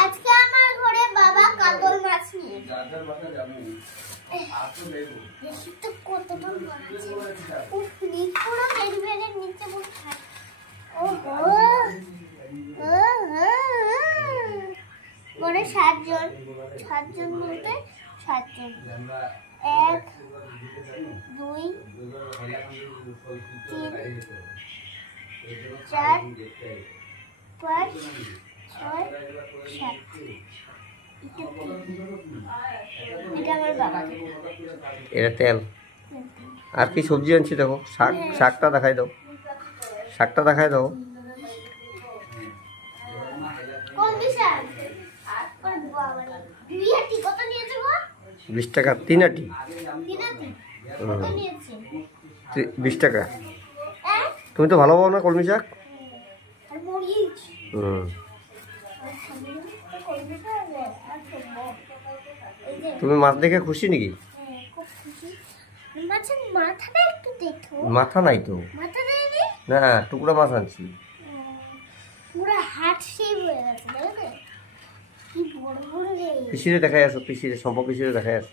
আজকে আমার ঘরে বাবা কাতল মাছ নিয়ে দেখি তো কতটা মাছ উফ পুরো হেডব্যাগের নিচে বসে থাকে ওহো মানে সাতজন বলতে 7 জন 1 2 3 4 5 6 7 এটা আমার বাবা এটা তেল আর কি সবজি আনছি দেখো শাকটা দেখাই দাও কোন বিষয় আর বাবা 2 আটি কত নিয়েছে গো 20 টাকা 3 আটি 3 আটি কত নিয়েছে 20 টাকা তুমি তো ভালো পাও না কলমি শাক আর মরিচ তুমি মাছ দেখে খুশি নাকি খুব খুশি মাছের মাথাটা একটু দেখো মাথা নাই তো মাথা নেই না টুকরা মাছ আনছি পুরো হার্ট শেপ হয়ে গেছে দেখো কি বড় বড় রে পিসিরে দেখাই আসো সম্পর্ক পিসিরে দেখাই আসো